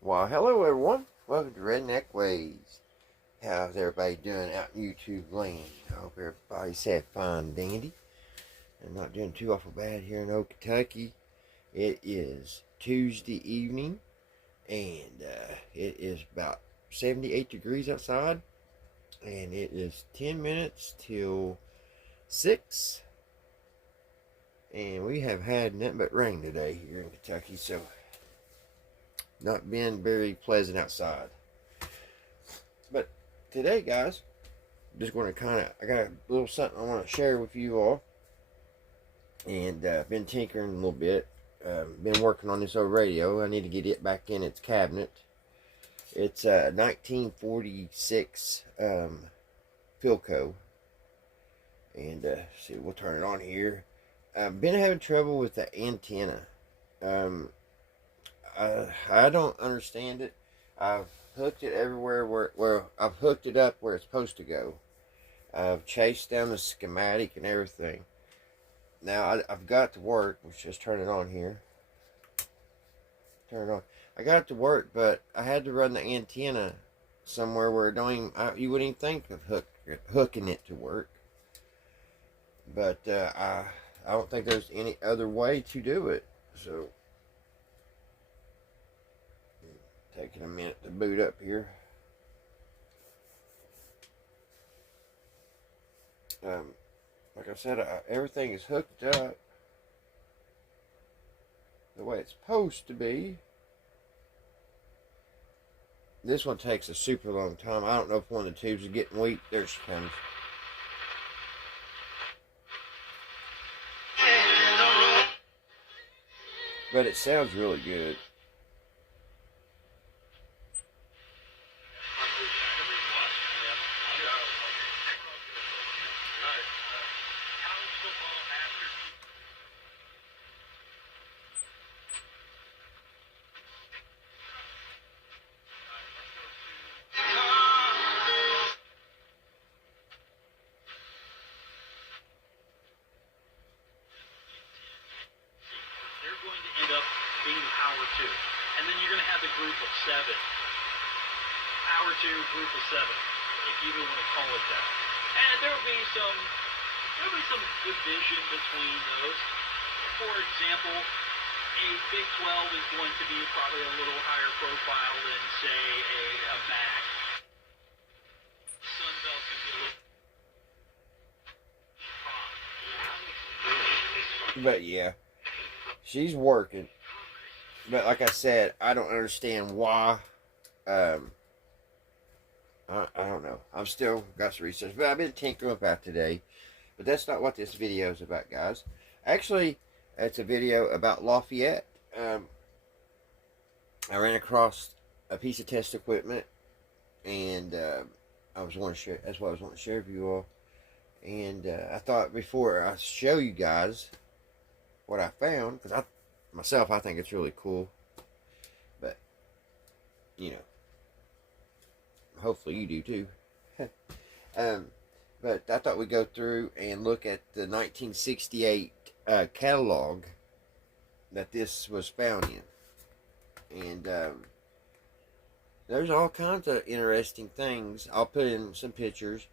Well, hello everyone. Welcome to Redneck Ways. How's everybody doing out in YouTube land? I hope everybody's had fun, dandy. I'm not doing too awful bad here in Oak, Kentucky. It is Tuesday evening, and it is about 78 degrees outside, and it is 10 minutes till 6, and we have had nothing but rain today here in Kentucky, so not been very pleasant outside. But today, guys, I'm just going to I got a little something I want to share with you all. And been tinkering a little bit. Been working on this old radio. I need to get it back in its cabinet. It's a 1946 Philco. And see, we'll turn it on here. I've been having trouble with the antenna. I don't understand it. I've hooked it everywhere where I've hooked it up where it's supposed to go. I've chased down the schematic and everything. Now I've got to work. Let's just turn it on here. Turn it on. I got it to work, but I had to run the antenna somewhere where you wouldn't even think of hooking it to work. But I don't think there's any other way to do it. So taking a minute to boot up here. Like I said, everything is hooked up the way it's supposed to be. This one takes a super long time. I don't know if one of the tubes is getting weak. There she comes. But it sounds really good. Going to end up being power two. And then you're going to have the group of seven. Power two, group of seven, if you even want to call it that. And there'll be some division between those. For example, a Big 12 is going to be probably a little higher profile than, say, a MAC. Sunbelt can be a little. But yeah. She's working. But like I said, I don't understand why. I don't know. I'm still got some research. But I've been tinkering about today. But that's not what this video is about, guys. Actually, it's a video about Lafayette. I ran across a piece of test equipment. And I was wanting to share. That's what I was wanting to share with you all. And I thought before I show you guys what I found, because I think it's really cool, but you know, hopefully you do too. But I thought we'd go through and look at the 1968 catalog that this was found in, and there's all kinds of interesting things. I'll put in some pictures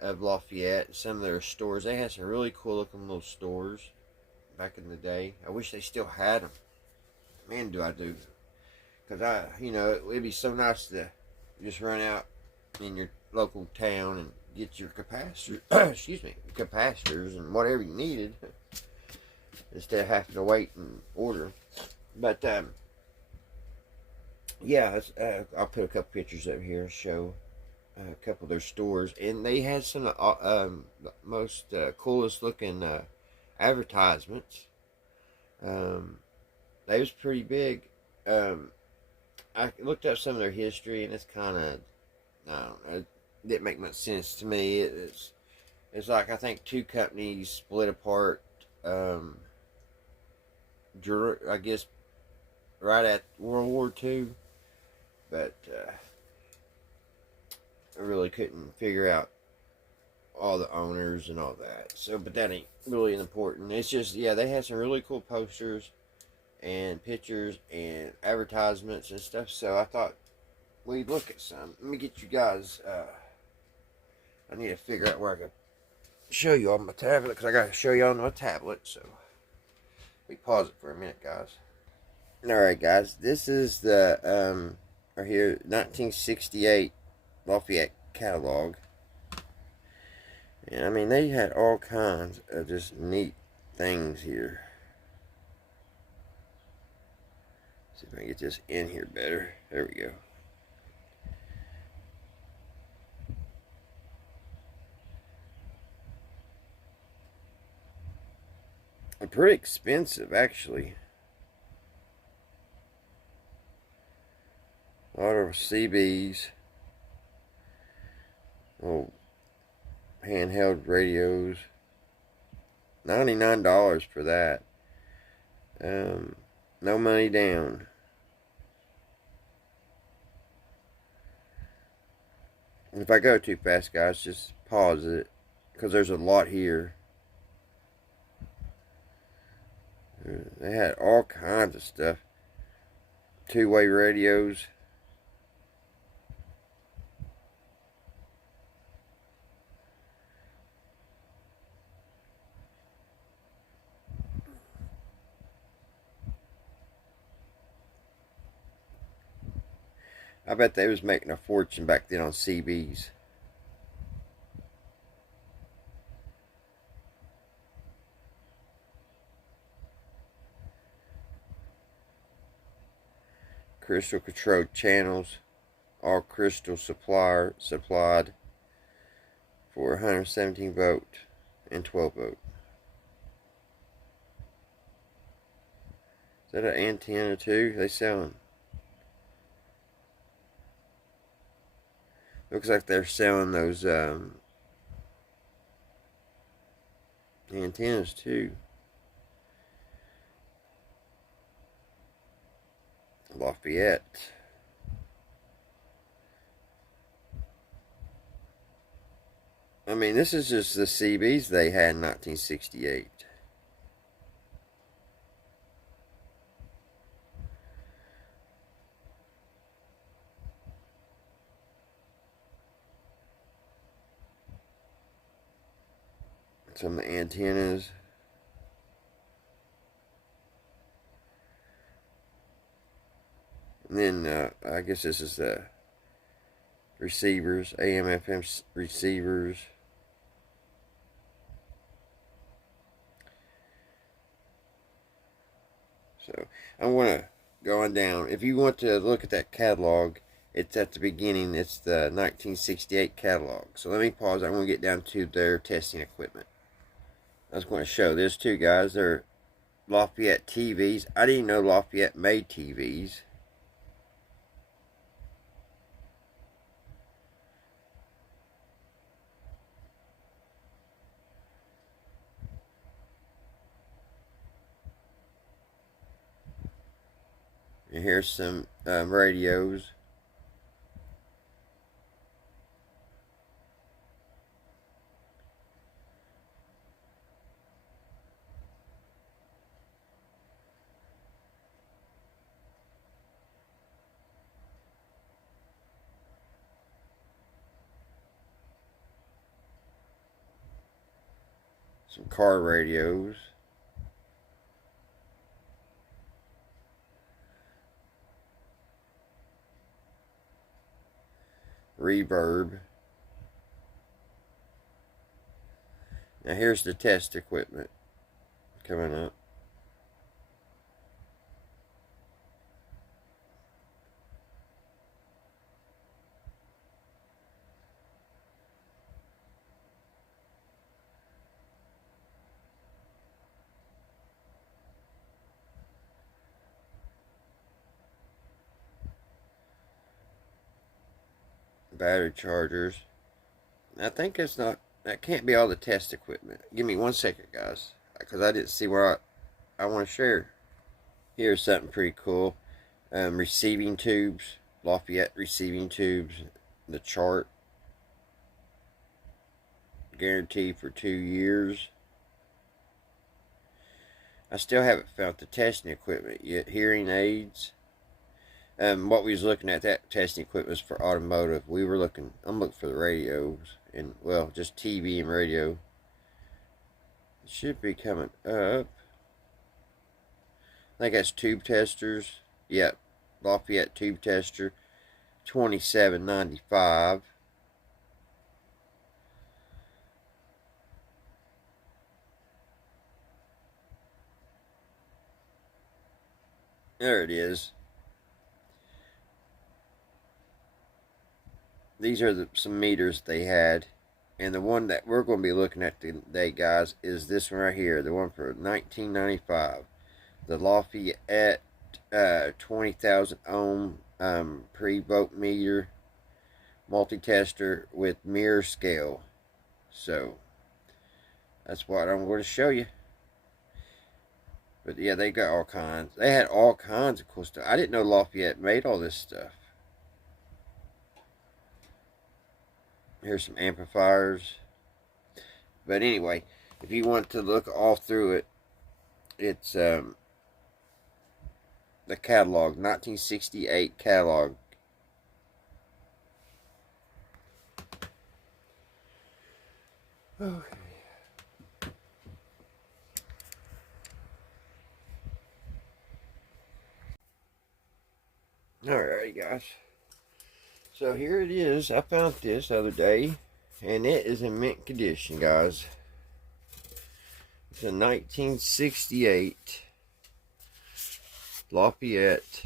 of Lafayette and some of their stores. They had some really cool looking little stores back in the day. I wish they still had them. Man, do I do. Because it'd be so nice to just run out in your local town and get your capacitors and whatever you needed instead of having to wait and order. But yeah, I'll put a couple pictures up here and show a couple of their stores, and they had some most coolest looking advertisements. They was pretty big. I looked up some of their history, and it's kind of, I don't know, it didn't make much sense to me. It's like, I think two companies split apart, I guess, right at World War II, but I really couldn't figure out all the owners and all that. So, but that ain't really important. It's just, yeah, they had some really cool posters and pictures and advertisements and stuff. So I thought we'd look at some. Let me get you guys. I need to figure out where I can show you on my tablet, because I got to show you on my tablet. So we pause it for a minute, guys. Alright, guys, this is the right here, 1968 Lafayette catalog. And I mean, they had all kinds of just neat things here. See if I can get this in here better. There we go. They're pretty expensive, actually. A lot of CBs. Oh, handheld radios. $99 for that. No money down. If I go too fast, guys, just pause it, because there's a lot here. They had all kinds of stuff. Two-way radios. I bet they was making a fortune back then on CBs. Crystal controlled channels, all crystal supplied for 117 volt and 12 volt. Is that an antenna too? They selling? Looks like they're selling those antennas too. Lafayette. I mean, this is just the CBs they had in 1968. Some of the antennas. And then I guess this is the receivers, AM/FM receivers. So I'm going to go on down. If you want to look at that catalog, it's at the beginning. It's the 1968 catalog. So let me pause. I'm going to get down to their testing equipment. I was going to show this too, guys. They're Lafayette TVs. I didn't know Lafayette made TVs. And here's some radios. Some car radios. Reverb. Now here's the test equipment coming up. Battery chargers. I think it's not, that can't be all the test equipment. Give me 1 second, guys, because I didn't see where I want to share. Here's something pretty cool. Receiving tubes, Lafayette receiving tubes, the chart, guaranteed for 2 years. I still haven't found the testing equipment yet. Hearing aids. What we was looking at, that testing equipment was for automotive. I'm looking for the radios, and well, just TV and radio. It should be coming up. I think that's tube testers. Yep, Lafayette tube tester, $27.95. There it is. These are some meters they had. And the one that we're going to be looking at today, guys, is this one right here. The one for $19.95. The Lafayette 20,000 ohm pre-voltmeter multi-tester with mirror scale. So, that's what I'm going to show you. But yeah, they got all kinds. They had all kinds of cool stuff. I didn't know Lafayette made all this stuff. Here's some amplifiers. But anyway, if you want to look all through it, it's the catalog, 1968 catalog. Okay. Alright, guys. So here it is. I found this the other day, and it is in mint condition, guys. It's a 1968 Lafayette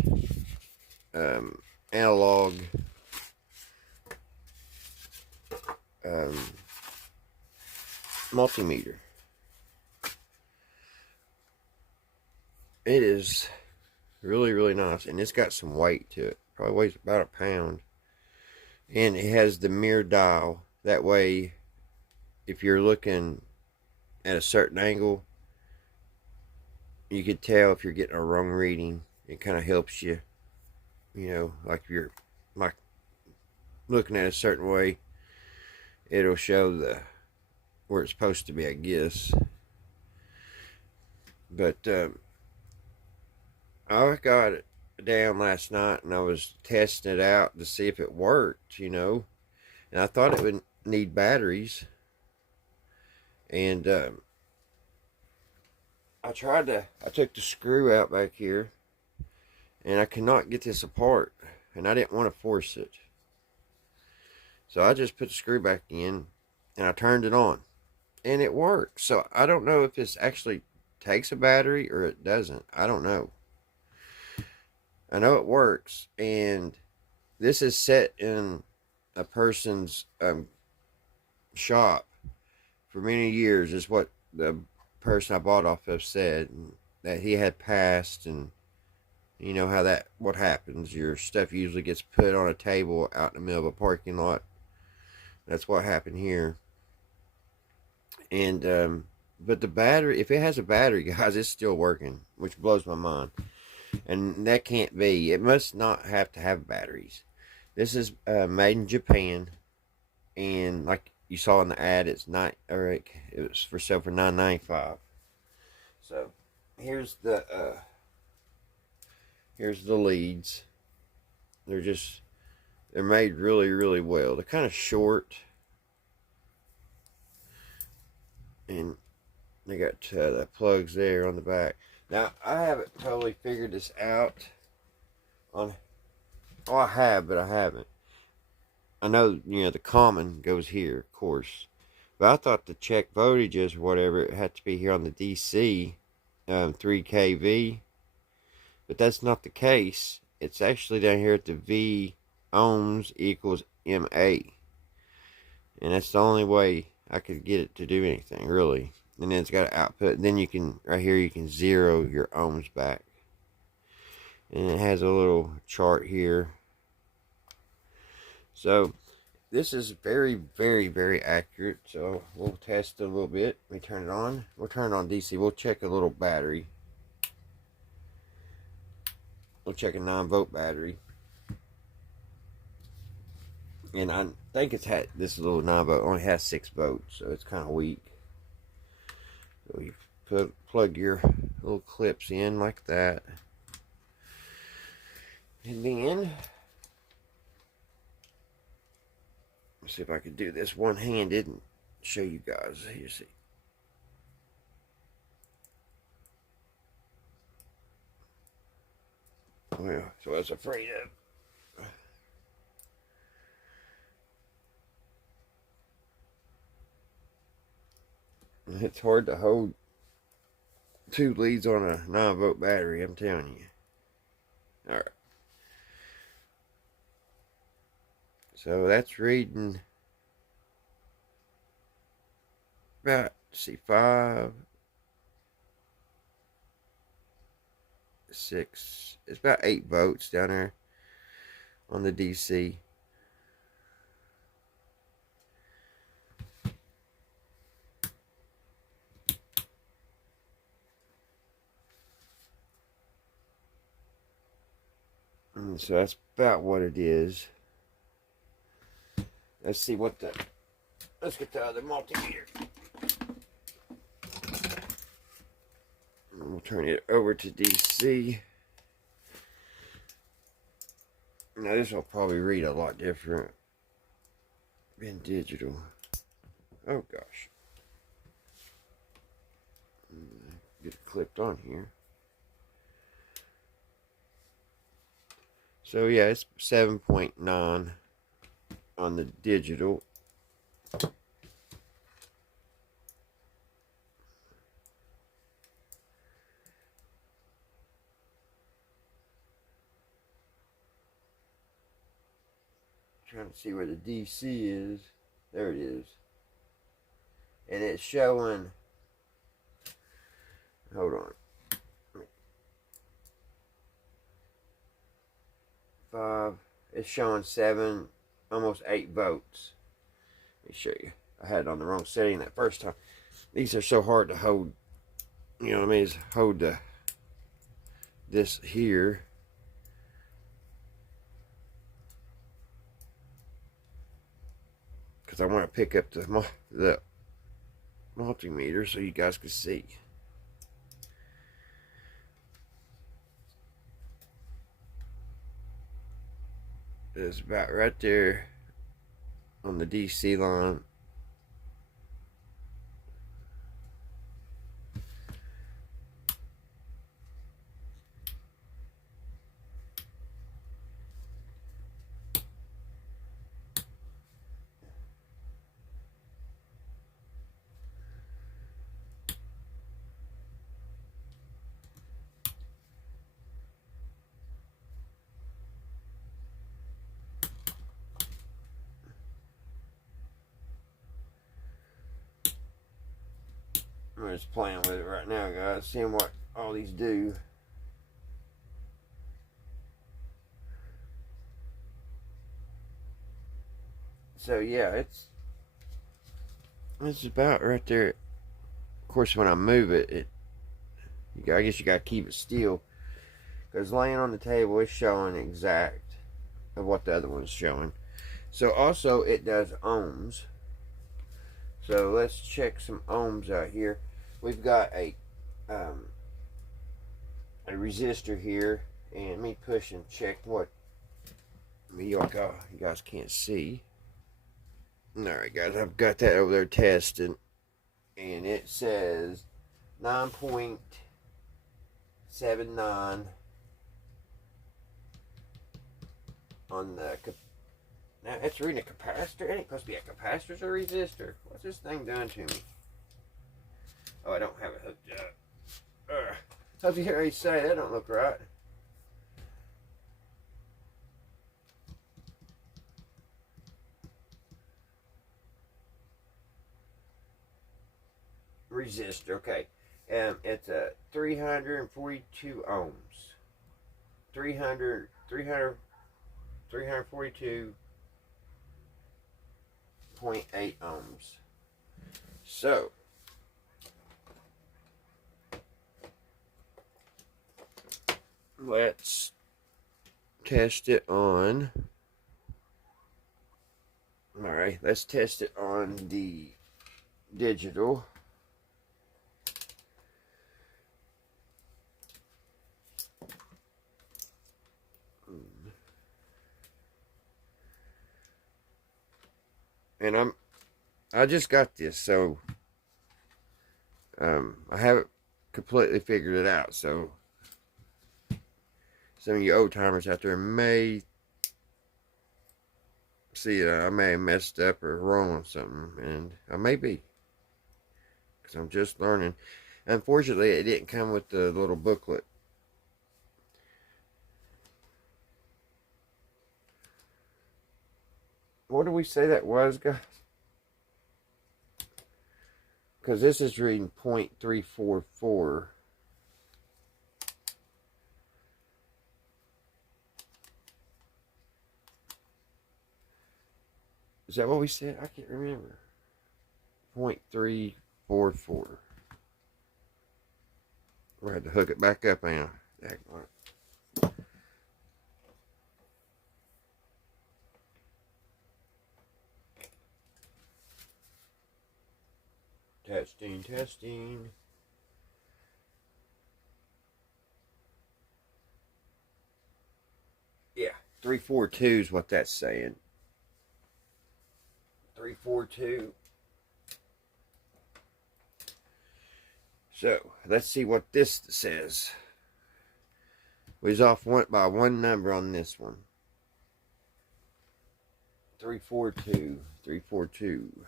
analog multimeter. It is really, really nice, and it's got some weight to it. Probably weighs about a pound. And it has the mirror dial. That way, if you're looking at a certain angle, you can tell if you're getting a wrong reading. It kind of helps you, you know, like if you're like looking at a certain way, it'll show where it's supposed to be, I guess. But I got it down last night, and I was testing it out to see if it worked, you know. And I thought it would need batteries. And I took the screw out back here, and I could not get this apart, and I didn't want to force it. So I just put the screw back in, and I turned it on, and it works. So I don't know if this actually takes a battery or it doesn't. I don't know. I know it works, and this is set in a person's shop for many years, is what the person I bought off of said, that he had passed. And you know how what happens, your stuff usually gets put on a table out in the middle of a parking lot. That's what happened here. And but the battery, if it has a battery, guys, it's still working, which blows my mind. And that can't be. It must not have to have batteries. This is made in Japan, and like you saw in the ad, it was for sale for $9.95. So here's the leads. They're made really, really well. They're kind of short, and they got the plugs there on the back. Now, I haven't totally figured this out I have, but I haven't. I know, you know, the common goes here, of course. But I thought to check voltages or whatever, it had to be here on the DC 3 kV. But that's not the case. It's actually down here at the V ohms equals MA. And that's the only way I could get it to do anything, really. And then it's got an output. And then you can, right here, you can zero your ohms back. And it has a little chart here. So this is very, very, very accurate. So we'll test it a little bit. Let me turn it on. We'll turn it on DC. We'll check a little battery. We'll check a 9-volt battery. And I think this little 9-volt only has 6 volts, so it's kind of weak. So you plug your little clips in like that. And then, let's see if I can do this one-handed and show you guys. Here, see. Well, so I was afraid of. It's hard to hold 2 leads on a 9-volt battery, I'm telling you. Alright. So that's reading about, see, 5, 6, it's about 8 volts down there on the DC. And so that's about what it is. Let's see what let's get the other multimeter. And we'll turn it over to DC. Now this will probably read a lot different than digital. Oh gosh. Get it clipped on here. So yeah, it's 7.9 on the digital. Trying to see where the DC is. There it is. And it's showing, hold on. 5, it's showing 7, almost 8 volts. Let me show you. I had it on the wrong setting that first time. These are so hard to hold. You know what I mean? Is hold this here. Because I want to pick up the multimeter so you guys can see. It's about right there on the DC line. I'm just playing with it right now, guys, seeing what all these do. So yeah, it's about right there. Of course, when I move it, I guess you gotta keep it still, because laying on the table is showing exact of what the other one's showing. So also it does ohms. So let's check some ohms out here. We've got a resistor here, and let me push and check what you guys can't see. Alright guys, I've got that over there testing, and it says 9.79 on the, now it's reading a capacitor. It ain't supposed to be a capacitor, it's a resistor. What's this thing doing to me? Oh, I don't have it hooked up. How's you hear me say that don't look right? Resistor, okay. It's a 342 ohms. 342.8 ohms. So let's test it on. Alright, let's test it on the digital. And I just got this, so I haven't completely figured it out. So some of you old timers out there may see that I may have messed up or wrong on something, and I may be, because I'm just learning. Unfortunately, it didn't come with the little booklet. What did we say that was, guys? Because this is reading 0.344. Is that what we said? I can't remember. 0.344. We'll have to hook it back up now. Testing, testing. Yeah, 342 is what that's saying. 342. So let's see what this says. We was off by one number on this one. 342. 342.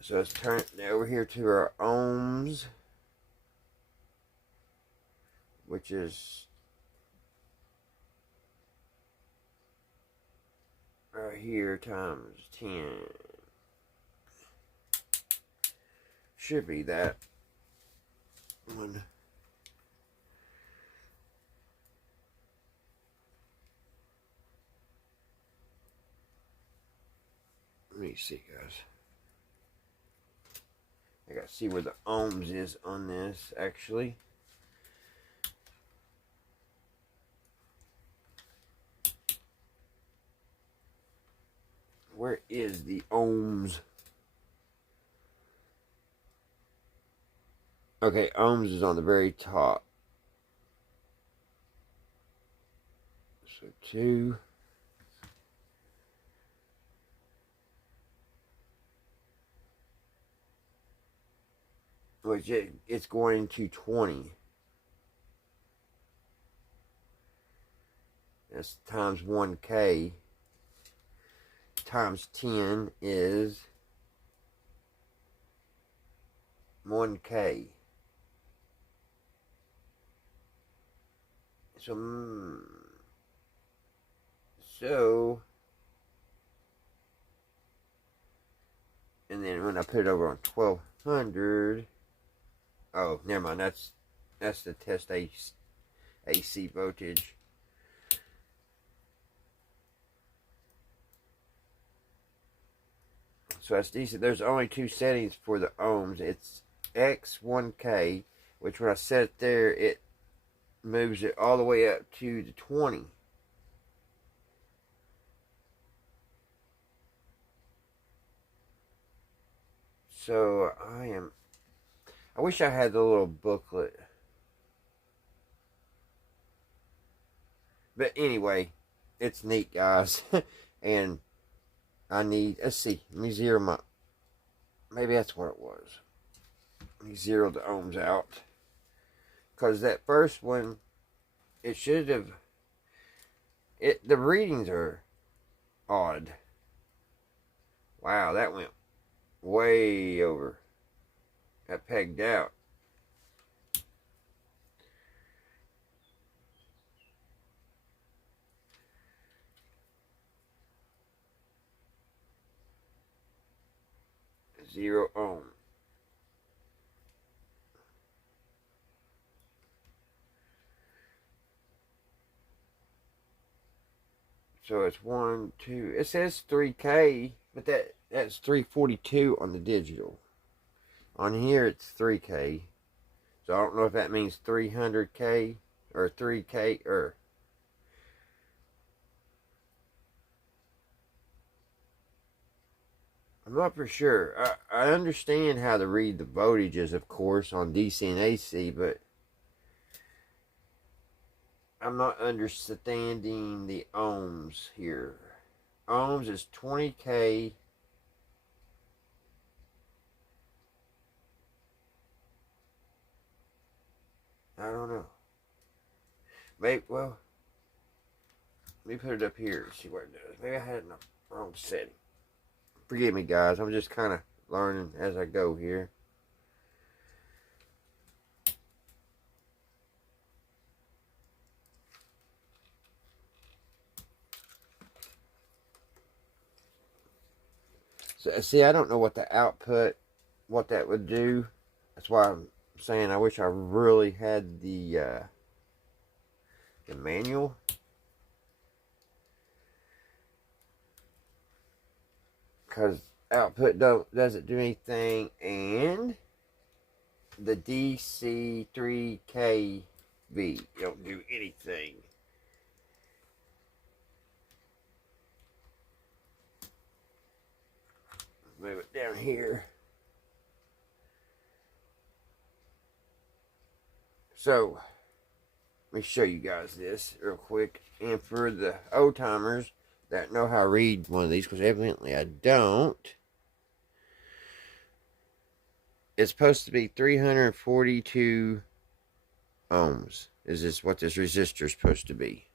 So let's turn it over here to our ohms, which is right here times 10. Should be that one. Let me see, guys. I gotta see where the ohms is on this, actually. Where is the ohms? Okay, ohms is on the very top. So 2. Which it's going to 20. That's times 1K. Times 10 is 1K. So, and then when I put it over on 1200, oh, never mind. That's the test AC voltage. So that's decent. There's only 2 settings for the ohms. It's X 1K, which when I set it there, it moves it all the way up to the 20. So I wish I had the little booklet. But anyway, it's neat, guys. And I need, let's see, let me zero my, maybe that's what it was. Let me zero the ohms out. Because that first one, it should have, the readings are odd. Wow, that went way over. That pegged out. Zero ohm. So it's 1, 2. It says 3K, but that's 342 on the digital. On here it's 3K. So I don't know if that means 300K or 3K or. I'm not for sure. I understand how to read the voltages, of course, on DC and AC, but I'm not understanding the ohms here. ohms is 20K. I don't know. Maybe, well, let me put it up here and see what it does. Maybe I had it in the wrong setting. Forgive me, guys. I'm just kind of learning as I go here. So, see, I don't know what the output, what that would do. That's why I'm saying I wish I really had the manual. Because output doesn't do anything, and the DC3KV don't do anything. Move it down here. So, let me show you guys this real quick. And for the old timers that know how to read one of these, because evidently I don't, it's supposed to be 342 ohms. Is this what this resistor is supposed to be?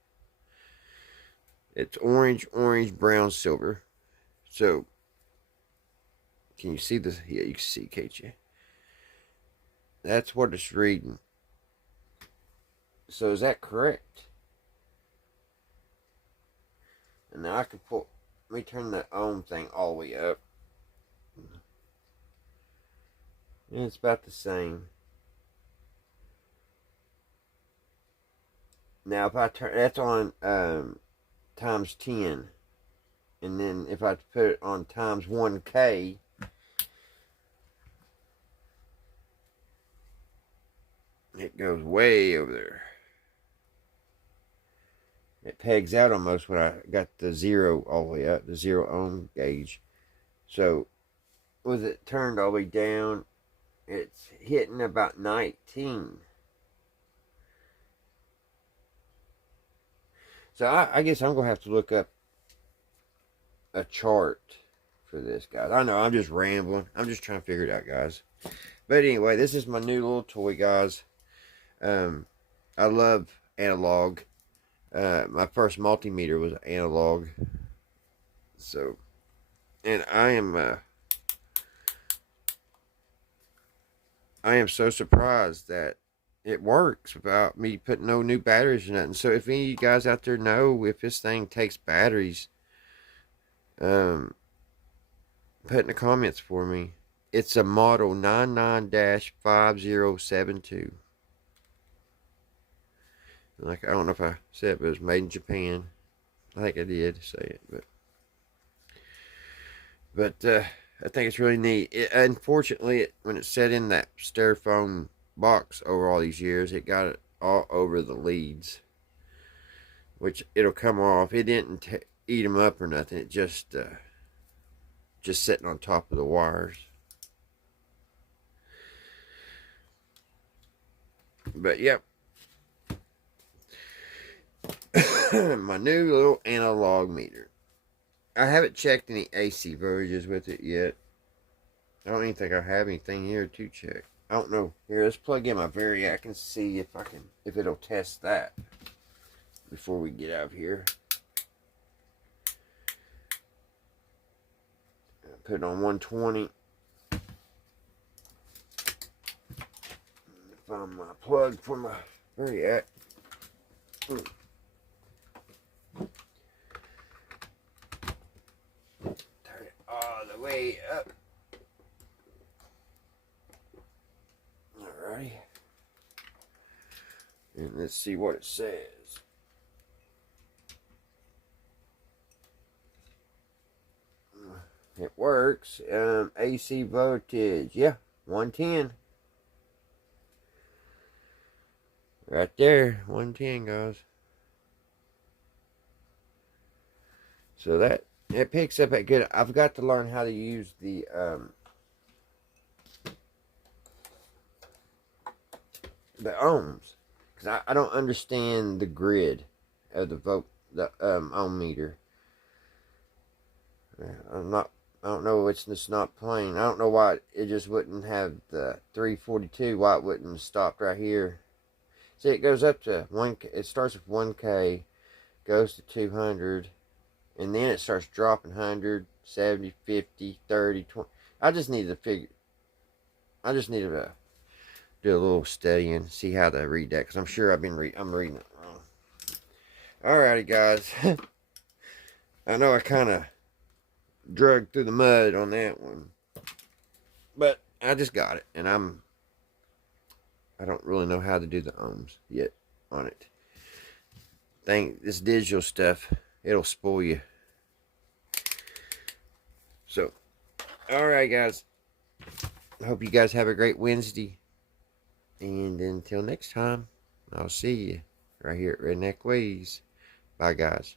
It's orange, brown, silver. So, can you see this? Yeah, you can see, can't you? That's what it's reading. So is that correct? And now I can pull, let me turn the ohm thing all the way up. And it's about the same. Now if I turn, that's on times 10. And then if I put it on times 1K, it goes way over there. It pegs out almost when I got the zero all the way up, the 0 ohm gauge. So with it turned all the way down, it's hitting about 19. So I guess I'm going to have to look up a chart for this, guys. I know, I'm just rambling. I'm just trying to figure it out, guys. But anyway, this is my new little toy, guys. I love analog. My first multimeter was analog. So, and I am so surprised that it works without me putting no new batteries or nothing. So if any of you guys out there know if this thing takes batteries, put in the comments for me. It's a model 99-5072. Like, I don't know if I said it, but it was made in Japan. I think I did say it, but I think it's really neat. Unfortunately, when it's set in that styrofoam box over all these years, it got it all over the leads, which it'll come off. It didn't eat them up or nothing. It just sitting on top of the wires. But yep. My new little analog meter. I haven't checked any AC voltages with it yet. I don't even think I have anything here to check. I don't know. Here, let's plug in my Variac and see if it'll test that before we get out of here. Put it on 120. Find my plug for my Variac. Turn it all the way up. Alrighty. And let's see what it says. It works. AC voltage. Yeah, 110. Right there, 110, guys. So that it picks up at good. I've got to learn how to use the ohms, because I don't understand the grid of the ohm meter. I don't know, it's just not playing. I don't know why it just wouldn't have the 342, why it wouldn't have stopped right here. See, it goes up to 1K, it starts with 1K, goes to 200, and then it starts dropping 100, 70, 50, 30, 20. I just need to do a little study and see how to read that, because I'm sure I'm reading it wrong. Alrighty, guys. I know I kind of drug through the mud on that one, but I just got it, and I don't really know how to do the ohms yet on it. This digital stuff, it'll spoil you. So, alright, guys. I hope you guys have a great Wednesday. And until next time, I'll see you right here at Redneck Ways. Bye, guys.